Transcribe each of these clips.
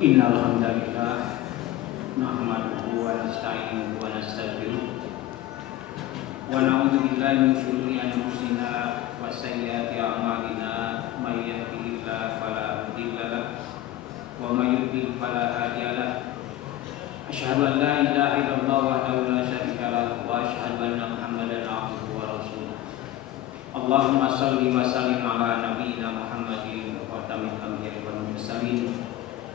Innal hamdalillah nahmaduhu wa nasta'inuhu wa nastaghfiruh wa na'udzu billahi min shururi anfusina wa sayyiati a'malina may yahdihillahu fala mudilla lahu wa may yudlil fala hadiya lahu asyhadu an la ilaha illallah wahdahu la syarika lahu wa asyhadu anna Muhammadan 'abduhu wa rasuluh. Allahumma shalli wa sallim ala nabiyyina Muhammadin wa khatamil anbiya'i wal mursalin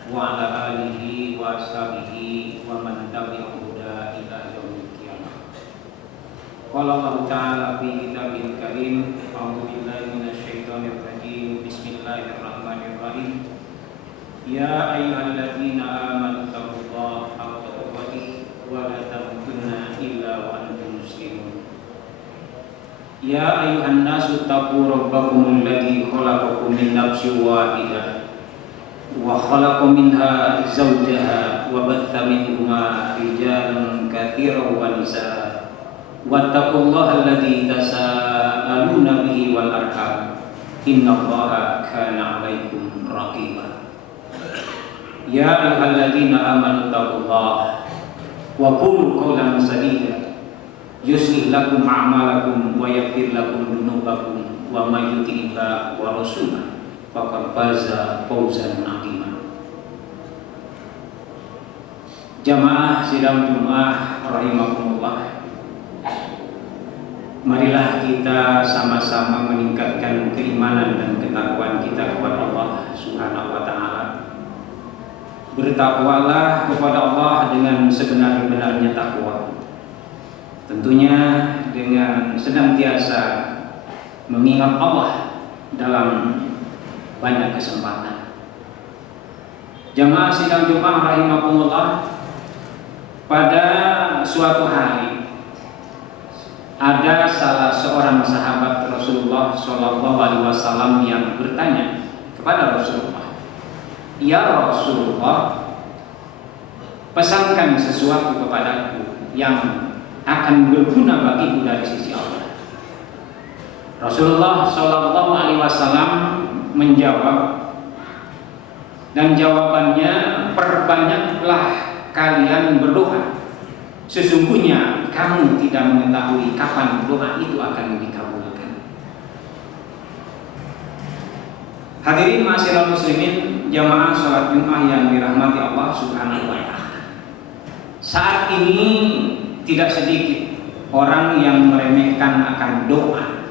wa ala alihi wa ashabihi wa man tabi'ahum huda ila yaumil qiyamah. Qala Allah ta'ala fi kitabil karim, a'udzu billahi minasyaitonir rajim. Bismillahirrahmanirrahim. Ya ayyuhalladzina amanu taqullaha haqqa tuqatih wa la tamutunna illa wa antum muslimun. Ya ayyuhan nasu taqu rabbakumul ladzi khalaqakum min nafsin wahidah wa khalaqa minha zawjaha wa batha minhuma rijalan katsiran wa nisaa wattaqullaha alladzi tasaaluna bihi wal arham innallaha kana 'alaikum raqiba. Ya ayyuhalladzina amanu taqullaha wa qulu qawlan sadida yuslih lakum a'malakum wa yaghfir lakum dhunubakum wa may yuti'illah wa rasulahu faqad faza fawzan 'azima. Jamaah sidang Jumat rahimakumullah, marilah kita sama-sama meningkatkan keimanan dan ketakwaan kita kepada Allah Subhanahu wa taala. Bertakwalah kepada Allah dengan sebenar-benarnya takwa. Tentunya dengan senantiasa mengingat Allah dalam banyak kesempatan. Jamaah sidang Jumat rahimakumullah, pada suatu hari ada salah seorang sahabat Rasulullah Shallallahu Alaihi Wasallam yang bertanya kepada Rasulullah, "Ya Rasulullah, pesankan sesuatu kepadaku yang akan berguna bagiku dari sisi Allah." Rasulullah Shallallahu Alaihi Wasallam menjawab, dan jawabannya, perbanyaklah kalian berdoa, sesungguhnya kamu tidak mengetahui kapan doa itu akan dikabulkan. Hadirin ma'asyiral muslimin, jamaah salat Jumat yang dirahmati Allah Subhanahu wa taala. Saat ini tidak sedikit orang yang meremehkan akan doa.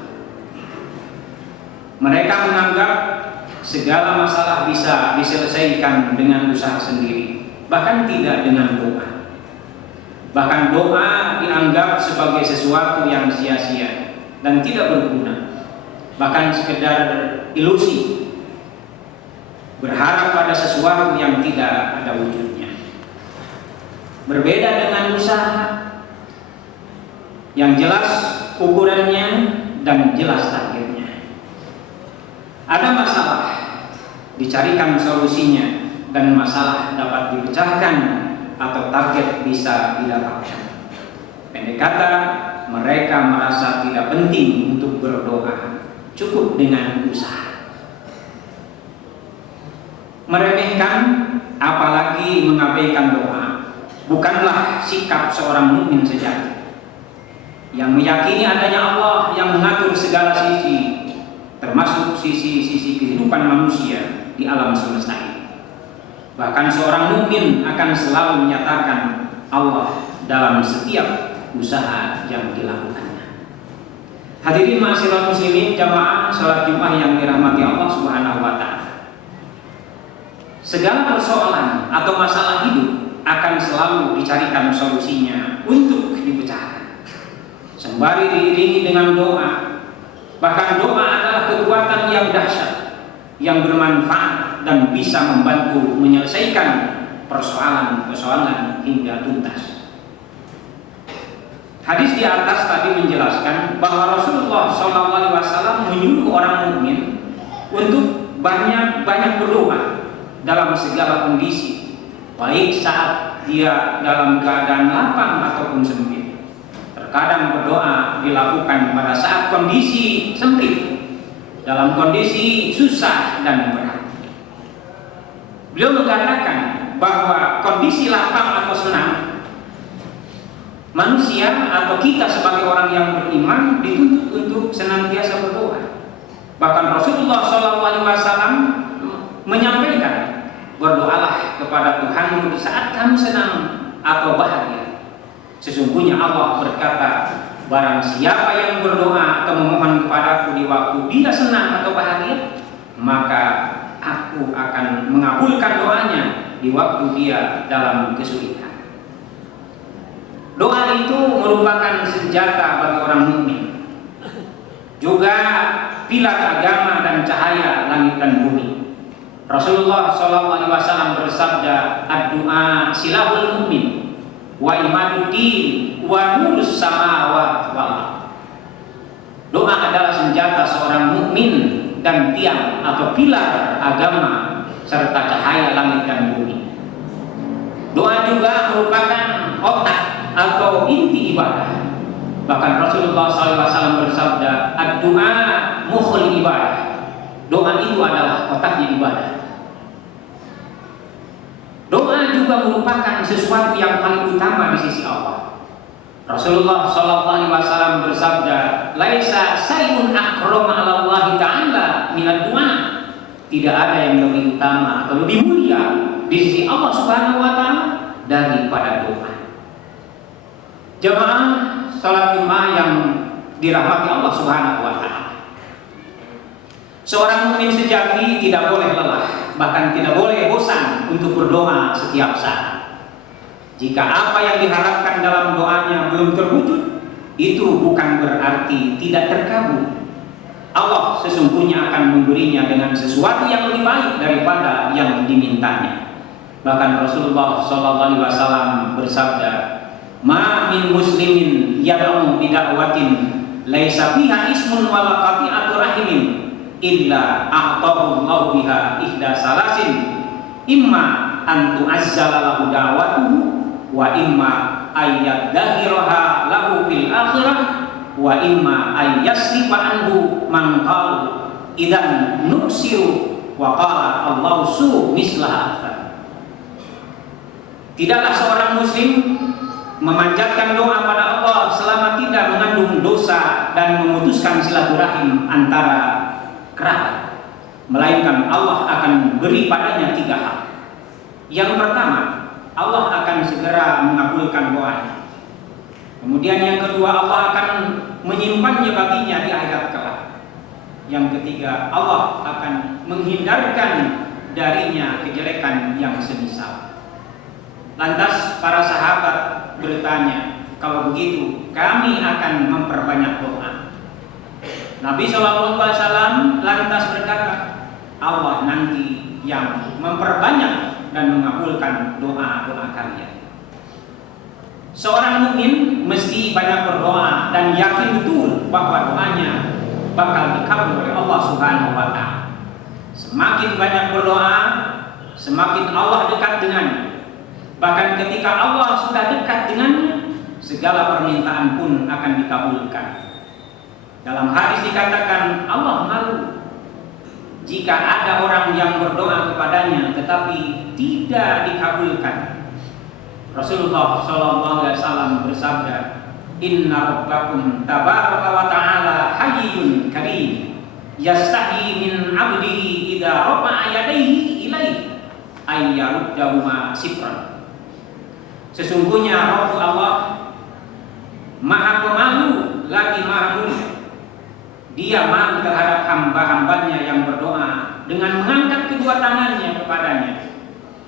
Mereka menganggap segala masalah bisa diselesaikan dengan usaha sendiri, bahkan tidak dengan doa. Bahkan doa dianggap sebagai sesuatu yang sia-sia dan tidak berguna, bahkan sekedar ilusi, berharap pada sesuatu yang tidak ada wujudnya. Berbeda dengan usaha yang jelas ukurannya dan jelas targetnya. Ada masalah, dicarikan solusinya, dan masalah dapat dipecahkan atau target bisa didapatkan. Pendek kata, mereka merasa tidak penting untuk berdoa, cukup dengan usaha. Meremehkan, apalagi mengabaikan doa, bukanlah sikap seorang mukmin sejati yang meyakini adanya Allah yang mengatur segala sisi, termasuk sisi-sisi kehidupan manusia di alam semesta ini. Bahkan seorang mukmin akan selalu menyatakan Allah dalam setiap usaha yang dilakukannya. Hadirin ma'asyiral muslimin, jamaah salat Jumat yang dirahmati Allah Subhanahu wa taala. Segala persoalan atau masalah hidup akan selalu dicarikan solusinya untuk dipecahkan, sembari diiringi dengan doa. Bahkan doa adalah kekuatan yang dahsyat, yang bermanfaat dan bisa membantu menyelesaikan persoalan-persoalan hingga tuntas. Hadis di atas tadi menjelaskan bahwa Rasulullah SAW menyuruh orang mukmin untuk banyak-banyak berdoa dalam segala kondisi, baik saat dia dalam keadaan lapang ataupun sempit. Terkadang berdoa dilakukan pada saat kondisi sempit, dalam kondisi susah dan berat. Beliau mengatakan bahwa kondisi lapang atau senang manusia atau kita sebagai orang yang beriman dituntut untuk senantiasa berdoa. Bahkan Rasulullah SAW menyampaikan, berdoalah kepada Tuhanmu di saat kamu senang atau bahagia. Sesungguhnya Allah berkata, barang siapa yang berdoa atau memohon kepadaku di waktu dia senang atau bahagia, maka aku akan mengabulkan doanya di waktu dia dalam kesulitan. Doa itu merupakan senjata bagi orang mukmin, juga pilar agama dan cahaya langit dan bumi. Rasulullah SAW bersabda, ad-du'a silahul mu'min wa imaduddin wa nurus samawati wal ardh. Doa adalah senjata seorang mukmin dan tiang atau pilar agama serta cahaya langit dan bumi. Doa juga merupakan otak atau inti ibadah. Bahkan Rasulullah SAW bersabda, ad-du'a mukhul ibadah. Doa itu adalah otaknya ibadah. Doa juga merupakan sesuatu yang paling utama di sisi Allah. Rasulullah SAW bersabda, laisa sayyun akrama 'ala Allah Ta'ala minad du'a. Tidak ada yang lebih utama atau lebih mulia di sisi Allah Subhanahu wa taala daripada doa. Jemaah salat Jumat yang dirahmati Allah Subhanahu wa taala. Seorang mukmin sejati tidak boleh lelah, bahkan tidak boleh bosan untuk berdoa setiap saat. Jika apa yang diharapkan dalam doanya belum terwujud, itu bukan berarti tidak terkabul. Allah sesungguhnya akan memberinya dengan sesuatu yang lebih baik daripada yang dimintanya. Bahkan Rasulullah SAW bersabda, ma min muslimin yad'u bida'watin laisa fiha ismun wala qati'atu rahimin illa a'tahu Allahu biha ihda salasin, imma an tu'azzala lahu da'watuhu wa imma ayyadahiraha lahu fil akhirah wa imma ayyasrifa anhu man qalu idan nuksiru wa qala Allahu su mislaha. Tidaklah seorang muslim memanjatkan doa pada Allah selama tidak mengandung dosa dan memutuskan silaturahim antara kerabat, melainkan Allah akan beri padanya 3 hal. Yang pertama, Allah akan segera mengabulkan doanya. Kemudian yang kedua, Allah akan menyimpannya baginya di akhirat kelak. Yang ketiga, Allah akan menghindarkan darinya kejelekan yang semisal. Lantas para sahabat bertanya, kalau begitu kami akan memperbanyak doa. Nabi SAW lantas berkata, Allah nanti yang memperbanyak dan mengabulkan doa-doa kalian. Seorang mukmin mesti banyak berdoa dan yakin betul bahwa doanya bakal dikabul oleh Allah Subhanahu wa taala. Semakin banyak berdoa, semakin Allah dekat dengannya. Bahkan ketika Allah sudah dekat dengannya, segala permintaan pun akan dikabulkan. Dalam hadis dikatakan, Allah malu jika ada orang yang berdoa kepadanya tetapi tidak dikabulkan. Rasulullah SAW bersabda, inna rabbakum tabaraka wa ta'ala hayyun karim yastahi min 'abdihi idza rafa'a yadayhi ilaihi ay yaruddahuma sifran. Sesungguhnya Rabb Allah Maha Pemalu lagi Maha Mulia. Dia malu terhadap hamba-hambanya yang berdoa dengan mengangkat kedua tangannya kepadanya,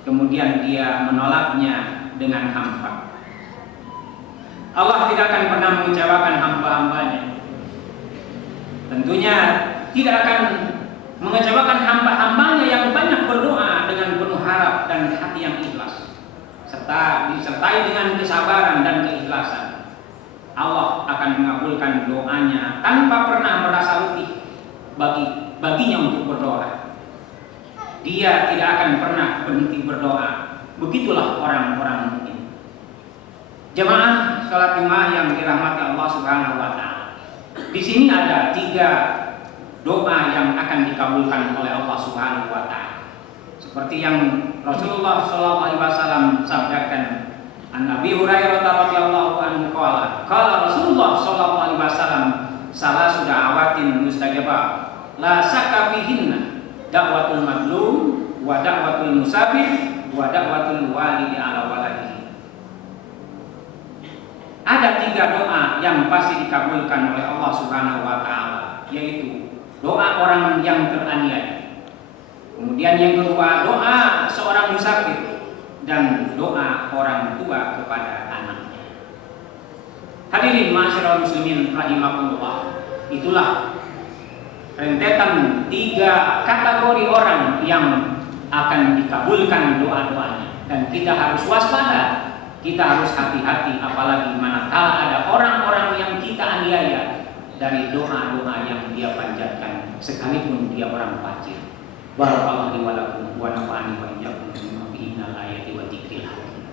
kemudian dia menolaknya dengan hampa. Allah tidak akan pernah mengecewakan hamba-hambanya. Tentunya tidak akan mengecewakan hamba-hambanya yang banyak berdoa dengan penuh harap dan hati yang ikhlas, serta disertai dengan kesabaran dan keikhlasan. Allah akan mengabulkan doanya tanpa pernah merasa letih baginya untuk berdoa. Dia tidak akan pernah berhenti berdoa. Begitulah orang-orang mukmin. Jemaah salat Jumat yang dirahmati Allah Subhanahu wa taala. Di sini ada 3 doa yang akan dikabulkan oleh Allah Subhanahu wa taala. Seperti yang Rasulullah SAW sabdakan, an Abi Hurairah radhiyallahu anhu qala Rasulullah SAW salah sudah awatin mustajabah la syakka fihinna da'watul madlum wa da'watul musafir wa da'watul walidi ala waladihi. Ada 3 doa yang pasti dikabulkan oleh Allah Subhanahu wa taala, yaitu doa orang yang teraniaya. Kemudian yang kedua, doa seorang musafir, dan doa orang tua kepada anaknya. Hadirin ma'asyiral muslimin rahimakumullah. Itulah rentetan 3 kategori orang yang akan dikabulkan doa-doanya, dan kita harus waspada, kita harus hati-hati, apalagi manakala ada orang-orang yang kita aniaya dari doa-doa yang dia panjatkan, sekalipun dia orang fajir. Barakallahu wa lakum wa nafa'ani wa iyyakum bima fihi minal ayati wa dzikril hakim.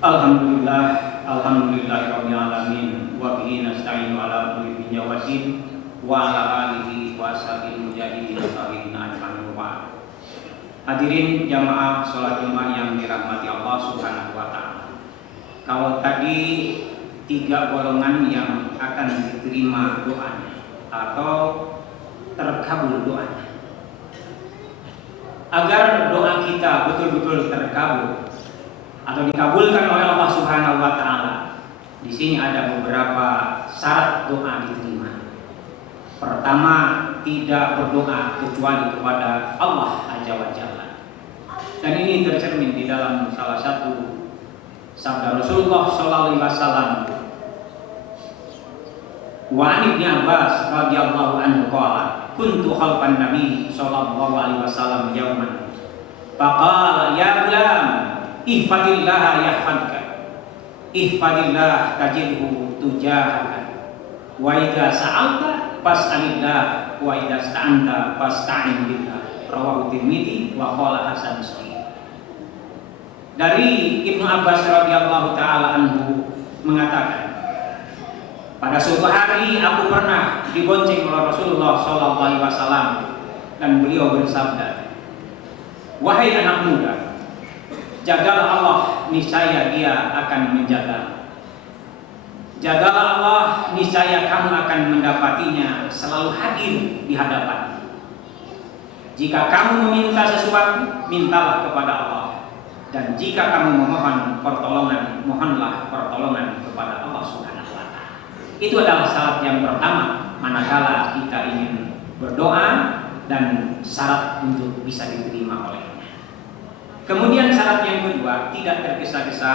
Alhamdulillahirabbil alamin wa bihi nasta'inu ala kulli bijawatin wa ala alihi wa sahbihi mujahidin sahihin ajmain wa. Hadirin jamaah sholat Jumat yang dirahmati Allah Subhanahu wa taala. Kalau tadi 3 golongan yang akan diterima doanya atau terkabul doanya. Agar doa kita betul-betul terkabul atau dikabulkan oleh Allah Subhanahu wa taala, di sini ada beberapa syarat doa diterima. Pertama, tidak berdoa kecuali kepada Allah Azza wa Jalla. Dan ini tercermin di dalam salah satu sabda Rasulullah sallallahu alaihi wasallam. Wa Ibnu Abbas radhiyallahu anhu qala, kuntu khalfan Nabi sallallahu alaihi wasallam yauman. Faqala ya gulam, ihfadillah yahfadka. Ihfadillah tajidhu tujahaka. Wa idza sa'alta fas'alillah wa idza sta'anta fasta'in billah. Rawahu Tirmidzi wa qala hasan sahih. Dari Ibnu Abbas radhiyallahu taala anhu mengatakan, pada suatu hari aku pernah dibonceng oleh Rasulullah sallallahu alaihi wasallam, dan beliau bersabda, wahai anak muda, jagalah Allah, niscaya Dia akan menjaga. Jagalah Allah, niscaya kamu akan mendapatinya selalu hadir di hadapan. Jika kamu meminta sesuatu, mintalah kepada Allah. Dan jika kamu memohon pertolongan, mohonlah pertolongan kepada Allah Subhanahu wa taala. Itu adalah syarat yang pertama manakala kita ingin berdoa dan syarat untuk bisa diterima olehnya. Kemudian syarat yang kedua, tidak tergesa-gesa,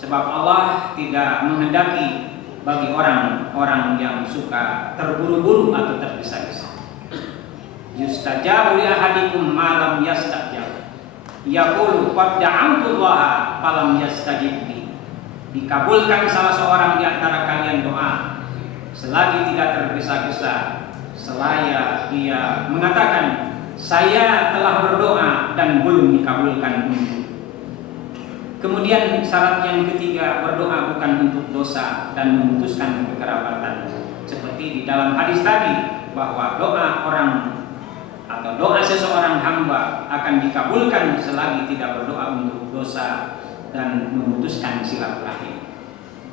sebab Allah tidak menghendaki bagi orang-orang yang suka terburu-buru atau tergesa-gesa. Yustajabu li ahadikum ma lam yastajab. Yaqulu qad da'awtullaha falam yastajib li. Dikabulkan salah seorang di antara kalian doa selagi tidak tergesa-gesa, selaya dia mengatakan saya telah berdoa dan belum dikabulkan untuk. Kemudian syarat yang ketiga, berdoa bukan untuk dosa dan memutuskan kekerabatan. Seperti di dalam hadis tadi, bahwa doa orang atau doa seseorang hamba akan dikabulkan selagi tidak berdoa untuk dosa dan memutuskan silaturahim.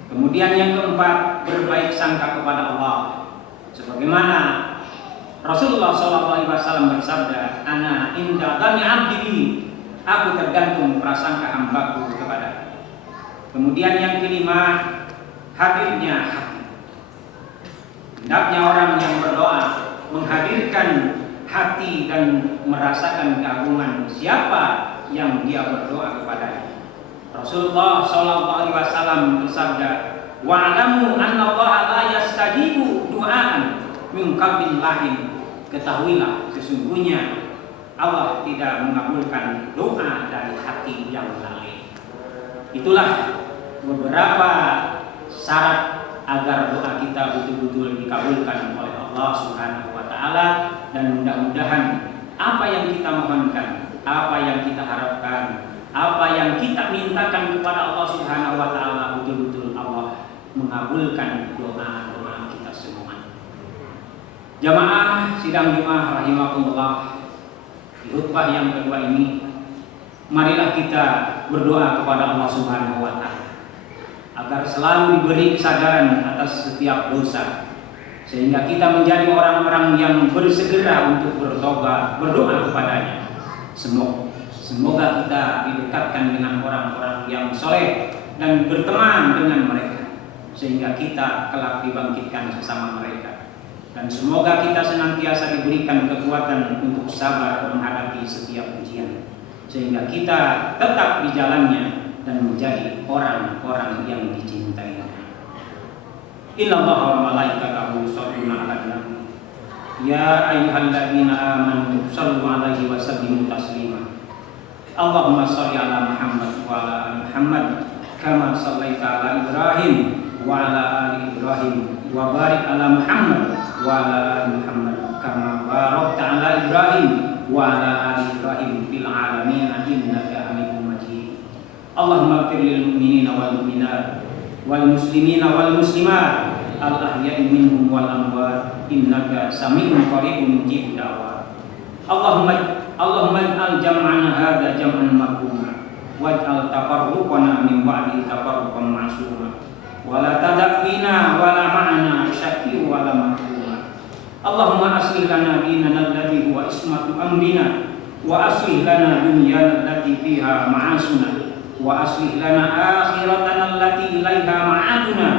Kemudian yang keempat, berbaik sangka kepada Allah. Sebagaimana Rasulullah SAW bersabda, ana inda dzanni 'abdi, aku tergantung prasangka hambaku kepada. Kemudian yang kelima, hadirnya hati. Hendaknya orang yang berdoa menghadirkan hati dan merasakan keagungan siapa yang dia berdoa kepadanya. Rasulullah SAW bersabda, wa'lamu anna Allah la yastajibu du'aan min qalbin lahin. Ketahuilah sesungguhnya Allah tidak mengabulkan doa dari hati yang lalai. Itulah beberapa syarat agar doa kita betul-betul dikabulkan oleh Allah Subhanahu wa taala, dan mudah-mudahan apa yang kita mohonkan, apa yang kita harapkan Apa yang kita mintakan kepada Allah Subhanahu wa taala betul-betul Allah mengabulkan doa-doa kita semua. Jamaah sidang Jumat rahimakumullah, di khutbah yang kedua ini marilah kita berdoa kepada Allah Subhanahu wa taala agar selalu diberi kesadaran atas setiap dosa, sehingga kita menjadi orang-orang yang bersegera untuk bertobat, berdoa kepadanya. Semoga kita didekatkan dengan orang-orang yang soleh dan berteman dengan mereka, sehingga kita kelak dibangkitkan bersama mereka. Dan semoga kita senantiasa diberikan kekuatan untuk sabar menghadapi setiap ujian, sehingga kita tetap di jalannya dan menjadi orang-orang yang dicintai. Innallaha wa malaikatahu yusholluna 'alan nabi ya ayyuhalladzina amanu shallu 'alaihi wa sallimu taslima. Allahumma shalli 'ala Muhammad wa 'ala ali Muhammad kama shallaita 'ala Ibrahim wa 'ala ali Ibrahim wa barik 'ala Muhammad wa 'ala ali Muhammad kama barakta 'ala Ibrahim wa 'ala ali Ibrahim fil 'alamin innaka Hamidum Majid. Allahumma ighfir lil mu'minina wal mu'minat wal muslimina wal muslimat al ahya'i minhum wal amwat innaka sami'un qaribun mujib da'wat. Allahumma ij'al jam'ana hadza jam'an marhuma waj'al tafarruqana min ba'di tafarruqan ma'suma wa la tada' fina wa la ma'ana syaqi wa la mahrum. Allahumma aslih lana dinana alladhi huwa ismatu amrina wa aslih lana dunyana allati fiha ma'asuna wa aslih lana akhiratana allati ilaiha ma'aduna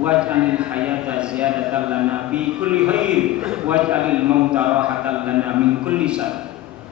waj'alil hayata ziyadatan lana fi kulli khair waj'alil mauta rahatan lana min kulli syarr.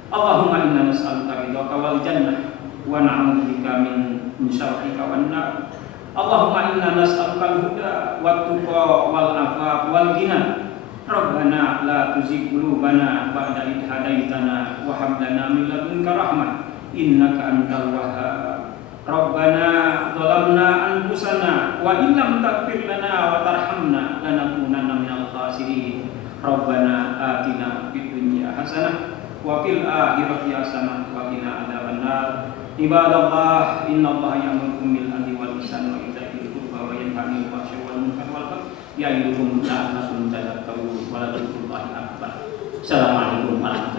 Allahumma inna nas'aluka ridhaka wal jannah wa na'udzubika min syarrika wan nar. Allahumma inna nas'aluka al-huda wat tuqa wal afaf wal ghina. Rabbana la tuzigh qulubana ba'da idh hadaitana wa hab lana min ladunka rahmah innaka antal wahhab. Rabbana zalamna anfusana wa in lam taghfir lana wa tarhamna lanakunanna minal khasirin. Rabbana atina fid dunya hasanah wa fil akhirati hasanah wa qina adzabannar. Ibadallah, innallaha ya'murukum bil adli wal ihsani wa ita'i dzil qurba wa yanha 'anil fahsya'i wal munkari wal baghi ya'idukum la'allakum tadhakkarun wa la dzikrullahi akbar. Assalamualaikum warahmatullahi wabarakatuh.